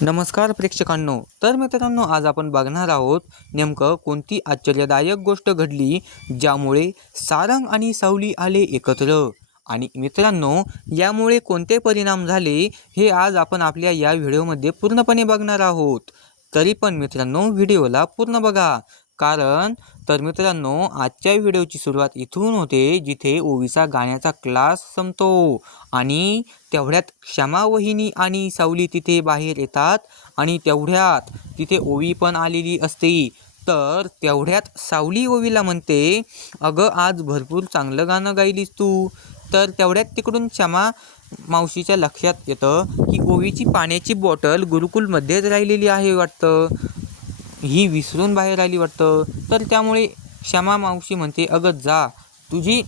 नमस्कार प्रेक्षकांनो. तर मित्रांनो, आज आपण बघणार आहोत नेमकं कोणती आश्चर्यदायक गोष्ट घडली ज्यामुळे सारंग आणि सावली आले एकत्र. आणि मित्रांनो, यामुळे कोणते परिणाम झाले हे आज आपण आपल्या या व्हिडिओमध्ये पूर्णपणे बघणार आहोत. तरी पण मित्रांनो, व्हिडिओला पूर्ण बघा. मित्रांनो, आजच्या व्हिडिओची सुरुवात इथून होते जिथे ओवीचा गाण्याचा क्लास संपतो आणि तेवढ्यात क्षमा वहिनी आणि सावली तिथे बाहेर येतात आणि तेवढ्यात तिथे ओवी पण आलेली असते. तर तेवढ्यात सावली ओवीला म्हणते, अगं आज भरपूर चांगलं गाणं गायलीस तू. तर तेवढ्यात तिकडून क्षमा मावशीच्या लक्षात येतं की ओवीची पाण्याची बॉटल गुरुकुलमध्येच राहिलेली आहे वाटतं. ही विसरून बाहेर आली वाटतं. तर त्यामुळे क्षमा मावशी म्हणते, अगं जा तुझी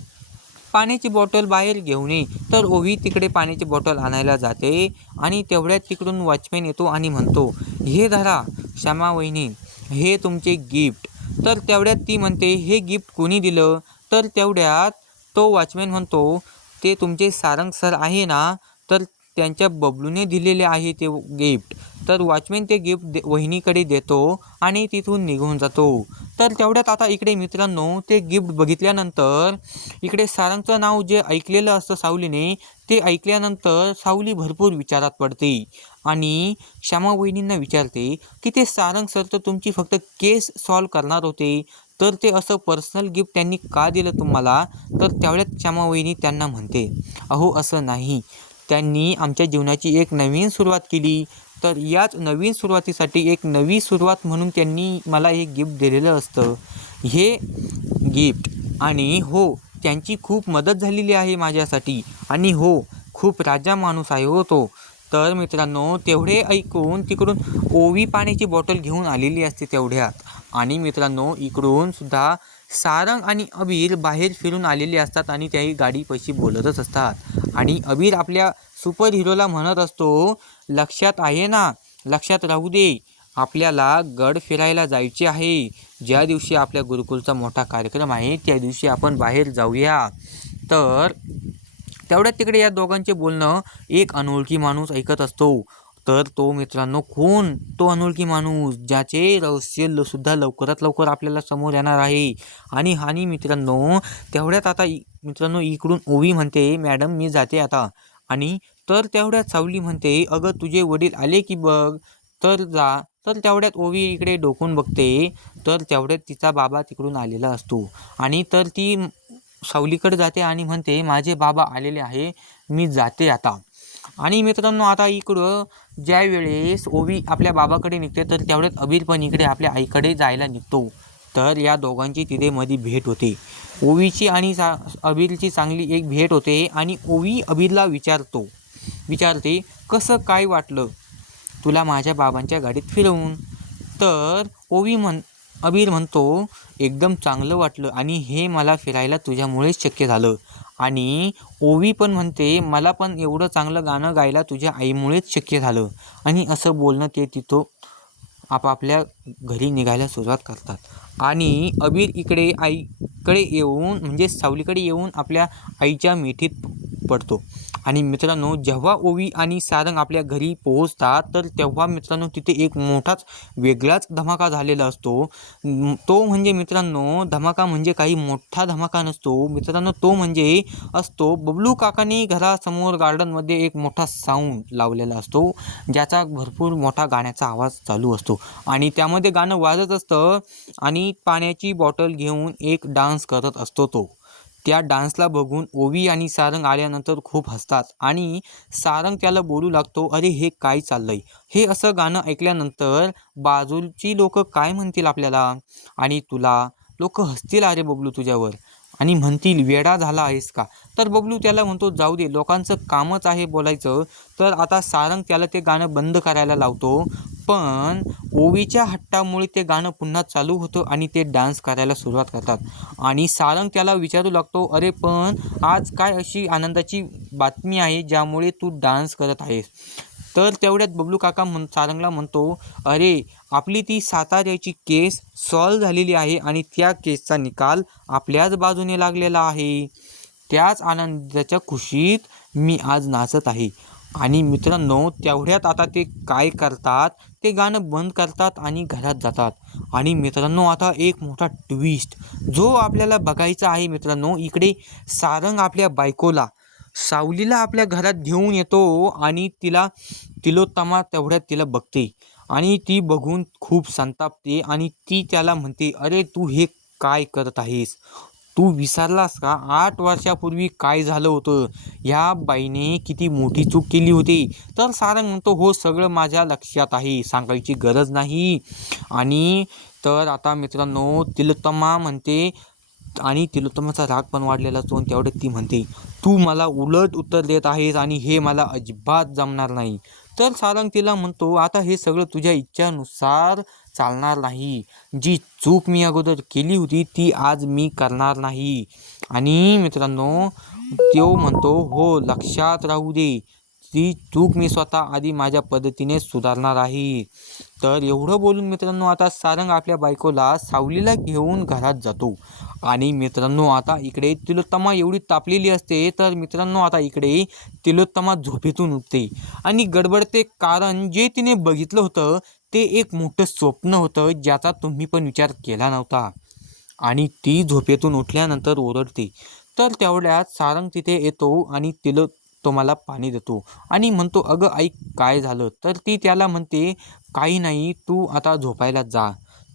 पाण्याची बॉटल बाहेर घेऊन ये. तर ओवी तिकडे पाण्याची बॉटल आणायला जाते आणि तेवढ्यात तिकडून वॉचमॅन येतो आणि म्हणतो, हे धरा क्षमा वहिनी, हे तुमचे गिफ्ट. तर तेवढ्यात ती म्हणते, हे गिफ्ट कोणी दिलं? तर तेवढ्यात तो वॉचमॅन म्हणतो, ते तुमचे सारंग सर आहे ना, तर त्यांच्या बबलूने दिलेले आहे ते गिफ्ट. तर वॉचमॅन ते गिफ्ट वहिनीकडे देतो आणि तिथून निघून जातो. तर तेवढ्यात आता इकडे मित्रांनो, ते गिफ्ट बघितल्यानंतर इकडे सारंगचं नाव जे ऐकलेलं असतं सावलीने, ते ऐकल्यानंतर सावली भरपूर विचारात पडते आणि क्षमा वहिनींना विचारते की ते सारंग सर तर तुमची फक्त केस सॉल्व करणार होते, तर ते असं पर्सनल गिफ्ट त्यांनी का दिलं तुम्हाला? तर तेवढ्यात क्षमा वहिनी त्यांना म्हणते, अहो असं नाही, त्यांनी आमच्या जीवनाची एक नवीन सुरुवात केली. तर याच नवीन सुरुवातीसाठी एक नवी सुरुवात म्हणून त्यांनी मला हे गिफ्ट दिलेलं असतं. हे गिफ्ट आणि हो, त्यांची खूप मदत झालेली आहे माझ्यासाठी आणि हो, खूप राजा माणूस आहे हो तो. तर मित्रांनो, तेवढे ऐकून तिकडून ओवी पाण्याची बॉटल घेऊन आलेली असते तेवढ्यात. आणि मित्रांनो, इकडून सुद्धा सारंग आणि अबीर बाहेर फिरून आलेले असतात आणि त्याही गाडीपाशी बोलतच असतात. आणि अबीर आपल्या सुपर हिरोला म्हणत असतो, लक्षात आहे ना, लक्षात राहू दे, आपल्याला गड फिरायला जायचे आहे. ज्या दिवशी आपल्या गुरुकुलचा मोठा कार्यक्रम आहे त्या दिवशी आपण बाहेर जाऊया. तर तेवढ्यात तिकडे या दोघांचे बोलणं एक अनोळखी माणूस ऐकत असतो. तर तो मित्रांनो कोण? तो अनोळखी माणूस ज्याचे रहस्य सुद्धा लवकरात लवकर आपल्याला समोर येणार आहे. आणि मित्रांनो, तेवढ्यात आता मित्रांनो इकडून ओवी म्हणते, मॅडम मी जाते आता. आणि तर तेवढ्यात सावली म्हणते, अगं तुझे वडील आले की बघ, तर जा. तर तेवढ्यात ओवी इकडे डोकून बघते, तर तेवढ्यात तिचा बाबा तिकडून आलेला असतो. आणि तर ती सावलीकडे जाते आणि म्हणते, माझे बाबा आलेले आहे, मी जाते आता. आणि मित्रांनो, आता इकडं ज्या वेळेस ओवी आपल्या बाबाकडे निघते, तर तेवढ्यात अबीर पण इकडे आपल्या आईकडे जायला निघतो. तर या दोघांची तिथे मध्ये भेट होते. ओवीची आणि अबीरची चांगली एक भेट होते आणि ओवी अबीरला विचारते, कसं काय वाटलं तुला माझ्या बाबांच्या गाडीत फिरवून? तर अबीर म्हणतो, एकदम चांगलं वाटलं आणि हे मला फिरायला तुझ्यामुळेच शक्य झालं. आणि ओवी पण म्हणते, मला पण एवढं चांगलं गाणं गायला तुझ्या आईमुळेच शक्य झालं. आणि असं बोलणं ते तिथं आपापल्या घरी निघायला सुरुवात करतात. आणि अबीर इकडे आईकडे येऊन म्हणजे सावलीकडे येऊन आपल्या आईच्या मिठीत पडतो. आणि मित्रांनो, जेव्हा ओवी आणि सारंग आपल्या घरी पोहोचतात, तर तेव्हा मित्रांनो तिथे एक मोठाच वेगळाच धमाका झालेला असतो. तो म्हणजे मित्रांनो, धमाका म्हणजे काही मोठा धमाका नसतो मित्रांनो, तो म्हणजे असतो बबलू काकांनी घरासमोर गार्डनमध्ये एक मोठा साऊंड लावलेला असतो, ज्याचा भरपूर मोठा गाण्याचा आवाज चालू असतो. आणि त्यामध्ये गाणं वाजत असतं आणि पाण्याची बॉटल घेऊन एक डान्स करत असतो तो. त्या डान्सला बघून ओवी आणि सारंग आल्यानंतर खूप हसतात आणि सारंग त्याला बोलू लागतो, अरे हे काय चाललंय? हे असं गाणं ऐकल्यानंतर बाजूची लोक काय म्हणतील आपल्याला? आणि तुला लोक हसतील अरे बबलू तुझ्यावर आणि म्हणतील, वेडा झाला आहेस का? तर बबलू त्याला म्हणतो, जाऊ दे, लोकांचं कामच आहे बोलायचं. तर आता सारंग त्याला ते गाणं बंद करायला लावतो, पण ओवीच्या हट्टामुळे ते गाणं पुन्हा चालू होतं आणि ते डान्स करायला सुरुवात करतात. आणि सारंग त्याला विचारू लागतो, अरे पण आज काय अशी आनंदाची बातमी आहे ज्यामुळे तू डान्स करत आहेस? तर तेवढ्यात बबलू काका सारंगला म्हणतो, अरे आपली ती साताऱ्याची केस सॉल्व झालेली आहे आणि त्या केसचा निकाल आपल्याच बाजूने लागलेला आहे. त्याच आनंदाच्या खुशीत मी आज नाचत आहे. आणि मित्रांनो तेवढ्यात आता ते काय करतात, ते गाणं बंद करतात आणि घरात जातात. आणि मित्रांनो आता एक मोठा ट्विस्ट जो आपल्याला बघायचा आहे मित्रांनो. इकडे सारंग आपल्या बायकोला सावलीला आपल्या घरात घेऊन येतो आणि तिलोत्तमा तेवढ्यात तिला बघते आणि ती बघून खूप संतापते आणि ती त्याला म्हणते, अरे तू हे काय करत आहेस? तू विसरलास का 8 वर्षापूर्वी काय झालं होतं? ह्या बाईने किती मोठी चूक केली होती. तर सारंग म्हणतो, हो सगळं माझ्या लक्षात आहे, सांगायची गरज नाही. आणि तर आता मित्रांनो तिलोत्तमा म्हणते आणि तिलोत्तमाचा राग पण वाढलेला असतो आणि तेवढ्यात ती म्हणते, तू मला उलट उत्तर देत आहेस आणि हे मला अजिबात जमणार नाही. तर सारंग तिला म्हणतो, आता हे सगळं तुझ्या इच्छानुसार चालणार नाही. जी चूक मी अगोदर केली होती ती आज मी करणार नाही. आणि मित्रांनो तो म्हणतो, हो लक्षात राहू दे, ती चूक मी स्वतः आधी माझ्या पद्धतीने सुधारणार आहे. तर एवढं बोलून मित्रांनो आता सारंग आपल्या बायकोला सावलीला घेऊन घरात जातो. आणि मित्रांनो आता इकडे तिलोत्तमा एवढी तापलेली असते. तर मित्रांनो आता इकडे तिलोत्तमा झोपेतून उठते आणि गडबडते, कारण जे तिने बघितलं होतं ते एक मोठं स्वप्न होतं ज्याचा तुम्ही पण विचार केला नव्हता. आणि ती झोपेतून उठल्यानंतर ओरडते. तर तेवढ्यात सारंग तिथे येतो आणि तिलोत्तमाला पाणी देतो आणि म्हणतो, अगं ऐक काय झालं? तर ती त्याला म्हणते, काही नाही, तू आता झोपायला जा.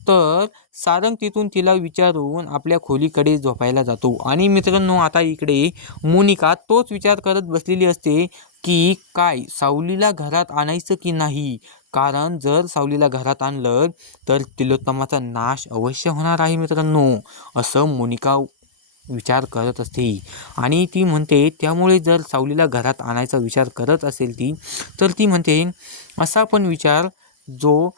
तर सारंग तिथून तिला विचारून आपल्या खोलीकडे झोपायला जातो. आणि मित्रांनो आता इकडे मोनिका तोच विचार करत बसलेली असते की काय सावलीला घरात आणायचं की नाही, कारण जर सावलीला घरात आणलं तर तिलोत्तमाचा नाश अवश्य होणार आहे मित्रांनो, असं मोनिका विचार करत असते. आणि ती म्हणते त्यामुळे जर सावलीला घरात आणायचा विचार करत असेल ती, तर ती म्हणते असा पण विचार जो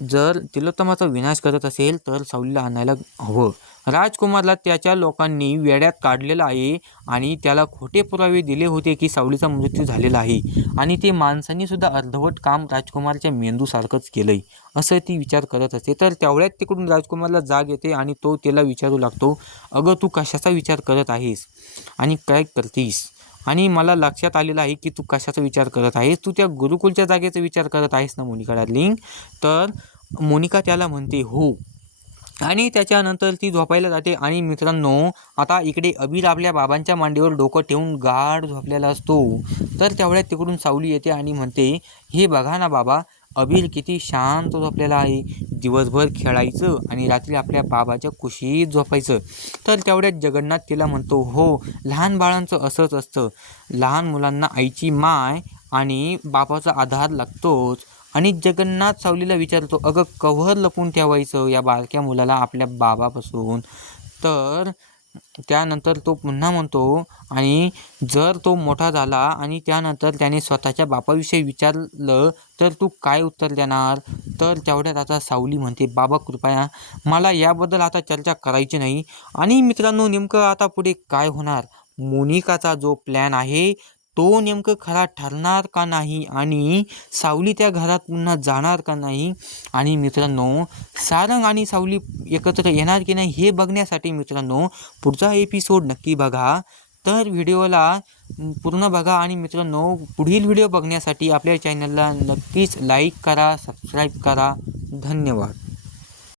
जर तिलोत्तमाचा विनाश करत असेल तर सावलीला आणायला हवं. राजकुमारला त्याच्या लोकांनी वेड्यात काढलेलं आहे आणि त्याला खोटे पुरावे दिले होते की सावलीचा मृत्यू झालेला आहे आणि ते माणसांनी सुद्धा अर्धवट काम राजकुमारच्या मेंदूसारखंच केलंय, असं ती विचार करत असते. तर तेवढ्यात तिकडून राजकुमारला जाग येते आणि तो तिला विचारू लागतो, अगं तू कशाचा विचार करत आहेस आणि काय करतेस? आणि मला लक्षात आलेलं आहे की तू कशाचा विचार करत आहेस, तू त्या गुरुकुलच्या जागेचा विचार करत आहेस ना मोनिका डार्लिंग? तर मोनिका त्याला म्हणते हो. आणि त्याच्यानंतर ती झोपायला जाते. आणि मित्रांनो आता इकडे अबीर आपल्या बाबांच्या मांडीवर डोकं ठेवून गाढ झोपलेला असतो. तर तेवढ्यात तिकडून सावली येते आणि म्हणते, हे बघा ना बाबा, अबीर किती शांत झोपलेला आहे. दिवसभर खेळायचं आणि रात्री आपल्या बाबाच्या कुशीत झोपायचं. तर तेवढ्यात जगन्नाथ तिला म्हणतो, हो लहान बाळांचं असंच असतं, लहान मुलांना आईची माय आणि बापाचा आधार लागतोच. आणि जगन्नाथ सावलीला विचारतो, अगं कव्हर लपून ठेवायचं या बारक्या मुलाला आपल्या बाबापासून? तर त्यानंतर तो पुन्हा म्हणतो, आणि जर तो मोठा झाला आणि त्यानंतर त्याने स्वतःच्या बापाविषयी विचारलं तर तू काय उत्तर देणार? तर तेवढ्यात आता सावली म्हणते, बाबा कृपया मला याबद्दल आता चर्चा करायची नाही. आणि मित्रांनो नेमकं आता पुढे काय होणार, मोनिकाचा जो प्लॅन आहे तो नेमकं खरा ठरणार का नाही आणि सावली त्या घरात पुन्हा जाणार का नाही, आणि मित्रांनो सारंग आणि सावली एकत्र येणार की नाही हे बघण्यासाठी मित्रांनो पुढचा एपिसोड नक्की बघा. तर व्हिडिओला पूर्ण बघा आणि मित्रांनो पुढील व्हिडिओ बघण्यासाठी आपल्या चॅनलला नक्कीच लाईक करा, सबस्क्राईब करा. धन्यवाद.